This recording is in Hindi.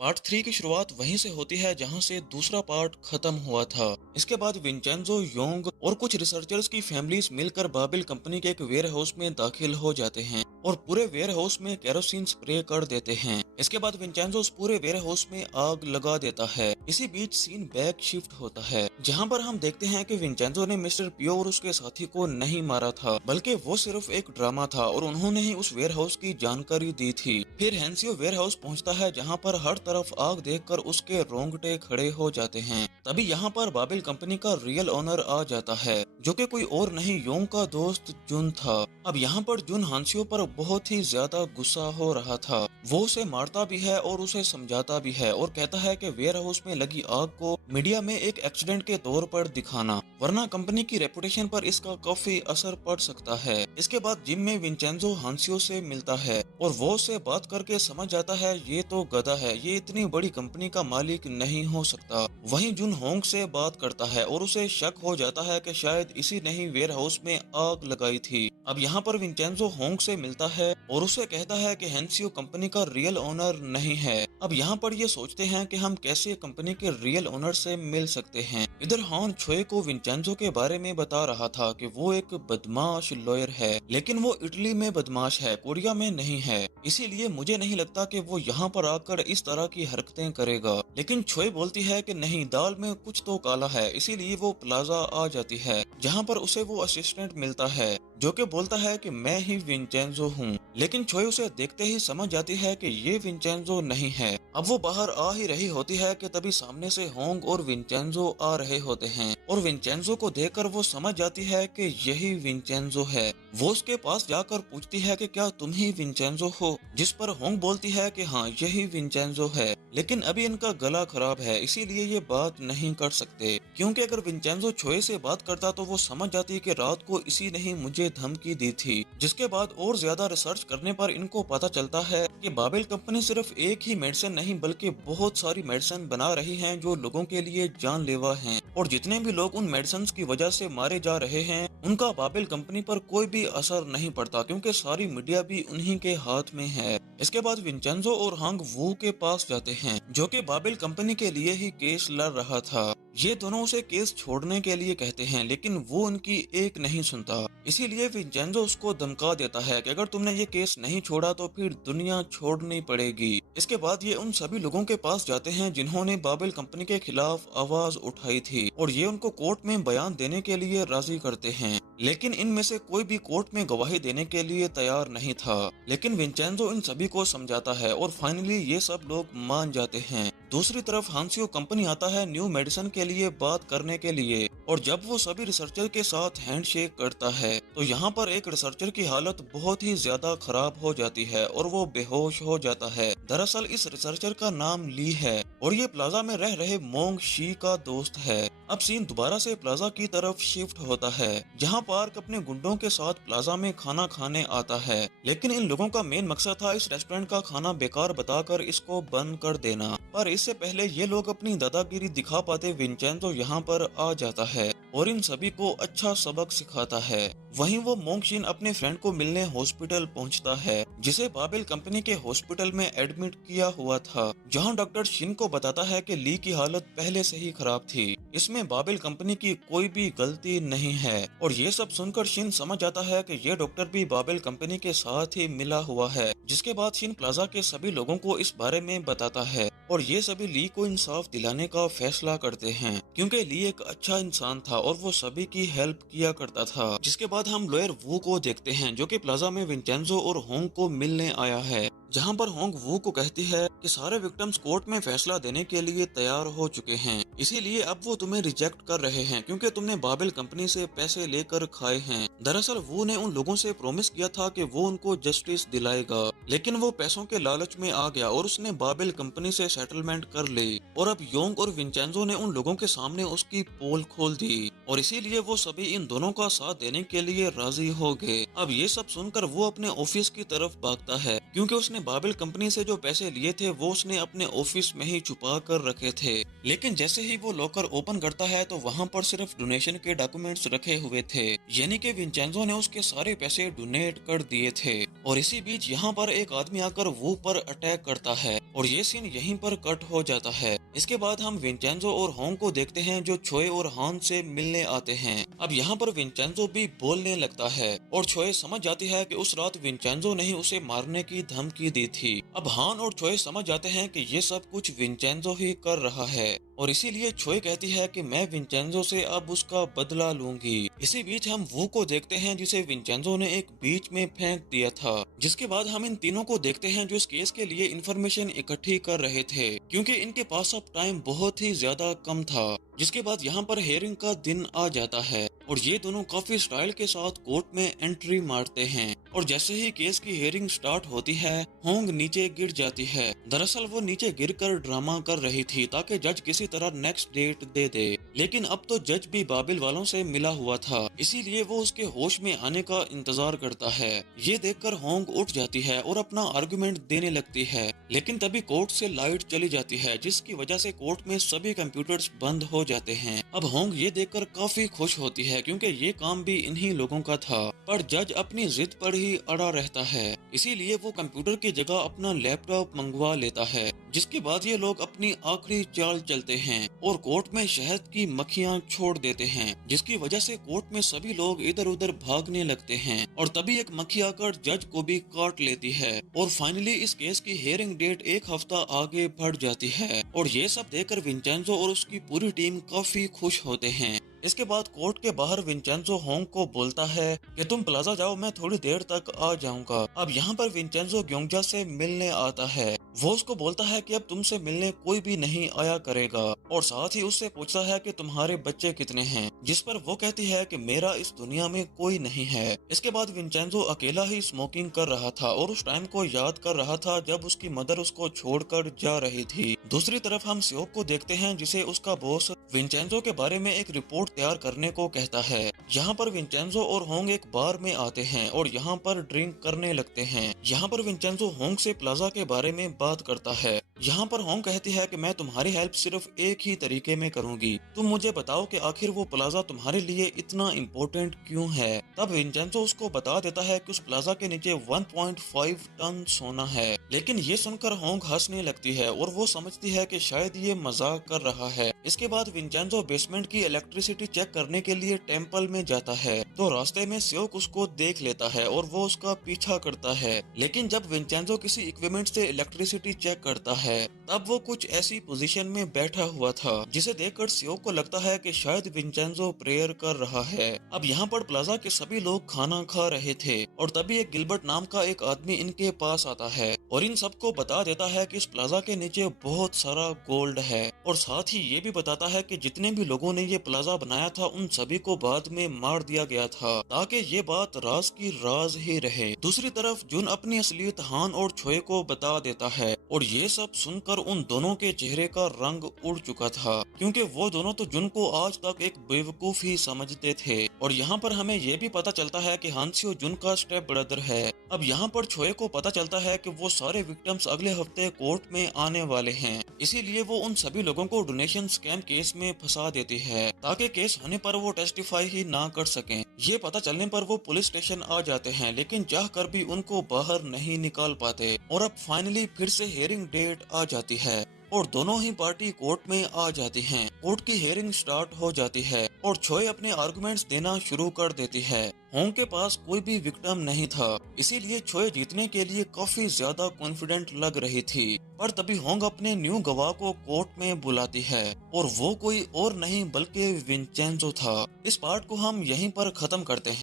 पार्ट 3 की शुरुआत वहीं से होती है जहां से दूसरा पार्ट खत्म हुआ था। इसके बाद विंचेंजो, योंग और कुछ रिसर्चर्स की फैमिलीज मिलकर बाबिल कंपनी के एक वेयर हाउस में दाखिल हो जाते हैं और पूरे वेयर हाउस में केरोसिन स्प्रे कर देते हैं। इसके बाद विंचेंजो उस पूरे वेयर हाउस में आग लगा देता है। इसी बीच सीन बैक शिफ्ट होता है जहां पर हम देखते हैं कि विंचेंजो ने मिस्टर पियो और उसके साथी को नहीं मारा था, बल्कि वो सिर्फ एक ड्रामा था और उन्होंने ही उस वेयर हाउस की जानकारी दी थी। फिर हैंसियो वेयर हाउस पहुंचता है जहां पर हर तरफ आग देखकर उसके रोंगटे खड़े हो जाते हैं। तभी यहाँ पर बाबिल कंपनी का रियल ओनर आ जाता है, जो कि कोई और नहीं योंग का दोस्त जुन था। अब यहाँ पर जुन हांसियो पर बहुत ही ज्यादा गुस्सा हो रहा था। वो उसे मारता भी है और उसे समझाता भी है और कहता है कि वेयर हाउस में लगी आग को मीडिया में एक एक्सीडेंट के तौर पर दिखाना, वरना कंपनी की रेपुटेशन पर इसका काफी असर पड़ सकता है। इसके बाद जिम में विंचेंजो हांसियो से मिलता है और वो उससे बात करके समझ जाता है ये तो गधा है, ये इतनी बड़ी कंपनी का मालिक नहीं हो सकता। वहीं जुन होंग से बात करता है और उसे शक हो जाता है कि शायद इसी ने ही वेयर हाउस में आग लगाई थी। अब यहाँ पर विंचेंजो होंग से मिलता है और उसे कहता है कि हैंसियो कंपनी का रियल ओनर नहीं है। अब यहाँ पर ये सोचते हैं कि हम कैसे कंपनी के रियल ओनर से मिल सकते हैं। इधर हान छोए को विंचेंजो के बारे में बता रहा था कि वो एक बदमाश लॉयर है, लेकिन वो इटली में बदमाश है, कोरिया में नहीं है। इसीलिए मुझे नहीं लगता कि वो यहाँ पर आकर इस तरह की हरकतें करेगा। लेकिन छोए बोलती है कि नहीं, दाल में कुछ तो काला है। इसीलिए वो प्लाजा आ जाती है जहाँ पर उसे वो असिस्टेंट मिलता है, जो कि बोलता है कि मैं ही विंचेंजो हूँ। लेकिन छोए उसे देखते ही समझ जाती है कि ये विंचेंजो नहीं है। अब वो बाहर आ ही रही होती है कि तभी सामने से होंग और विंचेंजो आ रहे होते हैं और विंचेंजो को देखकर वो समझ जाती है कि यही विंचेंजो है। वो उसके पास जाकर पूछती है कि क्या तुम ही विंचेंजो हो, जिस पर होंग बोलती है कि हाँ यही विंचेंजो है, लेकिन अभी इनका गला खराब है इसीलिए ये बात नहीं कर सकते। क्योंकि अगर विंचेंजो छोए से बात करता तो वो समझ जाती कि रात को इसी ने ही मुझे धमकी दी थी। जिसके बाद और ज्यादा रिसर्च करने पर इनको पता चलता है कि बाबिल कंपनी सिर्फ एक ही मेडिसिन नहीं बल्कि बहुत सारी मेडिसिन बना रही है जो लोगों के लिए जानलेवा हैं, और जितने भी लोग उन मेडिसिन की वजह से मारे जा रहे हैं उनका बाबिल कंपनी पर कोई भी असर नहीं पड़ता, क्योंकि सारी मीडिया भी उन्हीं के हाथ में है। इसके बाद विंचेंजो और हांग वू के पास जाते हैं, जो कि बाबिल कंपनी के लिए ही केस लड़ रहा था। ये दोनों उसे केस छोड़ने के लिए कहते हैं, लेकिन वो उनकी एक नहीं सुनता। इसीलिए विंचेंजो उसको धमका देता है कि अगर तुमने ये केस नहीं छोड़ा तो फिर दुनिया छोड़नी पड़ेगी। इसके बाद ये उन सभी लोगों के पास जाते हैं जिन्होंने बाबिल कंपनी के खिलाफ आवाज उठाई थी, और ये उनको कोर्ट में बयान देने के लिए राजी करते हैं। लेकिन इनमें से कोई भी कोर्ट में गवाही देने के लिए तैयार नहीं था। लेकिन विंचेंजो इन सभी को समझाता है और फाइनली ये सब लोग मान जाते हैं। दूसरी तरफ हांसियो कंपनी आता है न्यू मेडिसिन के लिए बात करने के लिए, और जब वो सभी रिसर्चर के साथ हैंडशेक करता है तो यहाँ पर एक रिसर्चर की हालत बहुत ही ज्यादा खराब हो जाती है और वो बेहोश हो जाता है। दरअसल इस रिसर्चर का नाम ली है और ये प्लाजा में रह रहे मोंग शी का दोस्त है। अब सीन दोबारा से प्लाजा की तरफ शिफ्ट होता है जहाँ पार्क अपने गुंडों के साथ प्लाजा में खाना खाने आता है, लेकिन इन लोगों का मेन मकसद था इस रेस्टोरेंट का खाना बेकार बताकर इसको बंद कर देना। पर इससे पहले ये लोग अपनी दादागिरी दिखा पाते विंचेंजो यहाँ पर आ जाता है और इन सभी को अच्छा सबक सिखाता है। वहीं वो मोंगशिन अपने फ्रेंड को मिलने हॉस्पिटल पहुंचता है, जिसे बाबिल कंपनी के हॉस्पिटल में एडमिट किया हुआ था, जहां डॉक्टर शिन को बताता है कि ली की हालत पहले से ही खराब थी, इसमें बाबिल कंपनी की कोई भी गलती नहीं है। और ये सब सुनकर शिन समझ जाता है कि ये डॉक्टर भी बाबिल कंपनी के साथ ही मिला हुआ है। जिसके बाद शिन प्लाजा के सभी लोगों को इस बारे में बताता है और ये सभी ली को इंसाफ दिलाने का फैसला करते हैं, क्योंकि ली एक अच्छा इंसान था और वो सभी की हेल्प किया करता था। जिसके बाद हम लॉयर वू को देखते हैं, जो कि प्लाजा में विंचेंजो और होंग को मिलने आया है, जहां पर होंग वू को कहती है कि सारे विक्टिम्स कोर्ट में फैसला देने के लिए तैयार हो चुके हैं, इसीलिए अब वो तुम्हें रिजेक्ट कर रहे हैं क्योंकि तुमने बाबिल कंपनी से पैसे लेकर खाए हैं। दरअसल वू ने उन लोगों से प्रॉमिस किया था कि वो उनको जस्टिस दिलाएगा, लेकिन वो पैसों के लालच में आ गया और उसने बाबिल कंपनी से सेटलमेंट कर ली, और अब योंग और विंचेंजो ने उन लोगों के सामने उसकी पोल खोल दी और इसीलिए वो सभी इन दोनों का साथ देने के लिए राजी हो गए। अब ये सब सुनकर वो अपने ऑफिस की तरफ भागता है, क्योंकि उसने बाबिल कंपनी से जो पैसे लिए थे वो उसने अपने ऑफिस में ही छुपा कर रखे थे। लेकिन जैसे ही वो लॉकर ओपन करता है तो वहाँ पर सिर्फ डोनेशन के डॉक्यूमेंट्स रखे हुए थे, यानी कि विंचेंजो ने उसके सारे पैसे डोनेट कर दिए थे। और इसी बीच यहाँ पर एक आदमी आकर वो पर अटैक करता है और ये सीन यहीं पर कट हो जाता है। इसके बाद हम विंचेंजो और होंग को देखते हैं जो छोए और हान से मिलने आते हैं। अब यहाँ पर विंचेंजो भी बोलने लगता है और छोए समझ जाती है कि उस रात विंचेंजो ने ही उसे मारने की धमकी दी थी। अब हान और छोए समझ जाते हैं कि ये सब कुछ विंचेंजो ही कर रहा है और इसीलिए छोए कहती है कि मैं विंचेंजो से अब उसका बदला लूंगी। इसी बीच हम वू को देखते हैं जिसे विंचेंजो ने एक बीच में फेंक दिया था। जिसके बाद हम इन तीनों को देखते हैं जो इस केस के लिए इंफॉर्मेशन इकट्ठी कर रहे थे क्योंकि इनके पास अब टाइम बहुत ही ज्यादा कम था। जिसके बाद यहाँ पर हेयरिंग का दिन आ जाता है और ये दोनों काफी स्टाइल के साथ कोर्ट में एंट्री मारते हैं और जैसे ही केस की हेयरिंग स्टार्ट होती है होंग नीचे गिर जाती है। दरअसल वो नीचे गिरकर ड्रामा कर रही थी ताकि जज किसी तरह नेक्स्ट डेट दे दे, लेकिन अब तो जज भी बाबिल वालों से मिला हुआ था, इसीलिए वो उसके होश में आने का इंतजार करता है। ये देखकर होंग उठ जाती है और अपना आर्गुमेंट देने लगती है, लेकिन तभी कोर्ट से लाइट चली जाती है जिसकी वजह से कोर्ट में सभी कंप्यूटर्स बंद हो जाते हैं। अब होंग ये देखकर काफी खुश होती है क्योंकि ये काम भी इन्हीं लोगों का था, पर जज अपनी जिद पर ही अड़ा रहता है, इसीलिए वो कंप्यूटर की जगह अपना लैपटॉप मंगवा लेता है। जिसके बाद ये लोग अपनी आखिरी चाल चलते हैं और कोर्ट में शहद की मक्खियां छोड़ देते हैं, जिसकी वजह से कोर्ट में सभी लोग इधर उधर भागने लगते हैं और तभी एक मक्खी आकर जज को भी काट लेती है और फाइनली इस केस की हियरिंग डेट एक हफ्ता आगे बढ़ जाती है। और ये सब देखकर विंचेंजो और उसकी पूरी टीम काफी खुश होते हैं। इसके बाद कोर्ट के बाहर विंचेंजो होंग को बोलता है कि तुम प्लाजा जाओ, मैं थोड़ी देर तक आ जाऊंगा। अब यहाँ पर विंचेंजो ग्योंगजा से मिलने आता है। वो उसको बोलता है कि अब तुमसे मिलने कोई भी नहीं आया करेगा और साथ ही उससे पूछता है कि तुम्हारे बच्चे कितने हैं, जिस पर वो कहती है कि मेरा इस दुनिया में कोई नहीं है। इसके बाद विंचेंजो अकेला ही स्मोकिंग कर रहा था और उस टाइम को याद कर रहा था जब उसकी मदर उसको छोड़कर जा रही थी। दूसरी तरफ हम सियोक को देखते हैं जिसे उसका बॉस विंचेंजो के बारे में एक रिपोर्ट तैयार करने को कहता है। यहाँ पर विंचेंजो और होंग एक बार में आते हैं और यहाँ पर ड्रिंक करने लगते हैं। यहाँ पर विंचेंजो होंग से प्लाजा के बारे में बात करता है। यहाँ पर होंग कहती है कि मैं तुम्हारी हेल्प सिर्फ एक ही तरीके में करूंगी, तुम मुझे बताओ कि आखिर वो प्लाजा तुम्हारे लिए इतना इम्पोर्टेंट क्यों है। तब विंचेंजो उसको बता देता है कि उस प्लाजा के नीचे 1.5 टन सोना है, लेकिन ये सुनकर होंग हंसने लगती है और वो समझती है कि शायद ये मजाक कर रहा है। इसके बाद विंचेंजो बेसमेंट की इलेक्ट्रिसिटी चेक करने के लिए टेम्पल में जाता है तो रास्ते में सियोक उसको देख लेता है और वो उसका पीछा करता है, लेकिन जब विंचेंजो किसी इक्विपमेंट से इलेक्ट्रिसिटी चेक करता है तब वो कुछ ऐसी पोजीशन में बैठा हुआ था जिसे देखकर सियोक को लगता है कि शायद विंचेंजो प्रेयर कर रहा है। अब यहाँ पर प्लाजा के सभी लोग खाना खा रहे थे और तभी एक गिलबर्ट नाम का एक आदमी इनके पास आता है और इन सबको बता देता है कि इस प्लाजा के नीचे बहुत सारा गोल्ड है और साथ ही ये भी बताता है कि जितने भी लोगों ने ये प्लाजा बनाया था उन सभी को बाद में मार दिया गया था ताकि ये बात राज की राज ही रहे। दूसरी तरफ जुन अपनी असलियत हान और छोए को बता देता है और ये सब सुनकर उन दोनों के चेहरे का रंग उड़ चुका था क्योंकि वो दोनों तो जुन को आज तक एक बेवकूफ ही समझते थे। और यहाँ पर हमें ये भी पता चलता है कि हांसियो जुन का स्टेप ब्रदर है। अब यहाँ पर छोए को पता चलता है कि वो सारे विक्टिम्स अगले हफ्ते कोर्ट में आने वाले हैं, इसीलिए वो उन सभी लोगों को डोनेशन स्कैम केस में फंसा देती है ताकि केस होने पर वो टेस्टिफाई ही ना कर सकें। ये पता चलने पर वो पुलिस स्टेशन आ जाते हैं लेकिन चाह कर भी उनको बाहर नहीं निकाल पाते और अब फाइनली फिर से हियरिंग डेट आ जाती है और दोनों ही पार्टी कोर्ट में आ जाती हैं। कोर्ट की हियरिंग स्टार्ट हो जाती है और छोए अपने आर्गुमेंट्स देना शुरू कर देती है। होंग के पास कोई भी विक्टिम नहीं था, इसीलिए छोए जीतने के लिए काफी ज्यादा कॉन्फिडेंट लग रही थी। पर तभी होंग अपने न्यू गवाह को कोर्ट में बुलाती है और वो कोई और नहीं बल्कि विंचेंजो था। इस पार्ट को हम यहीं पर खत्म करते हैं।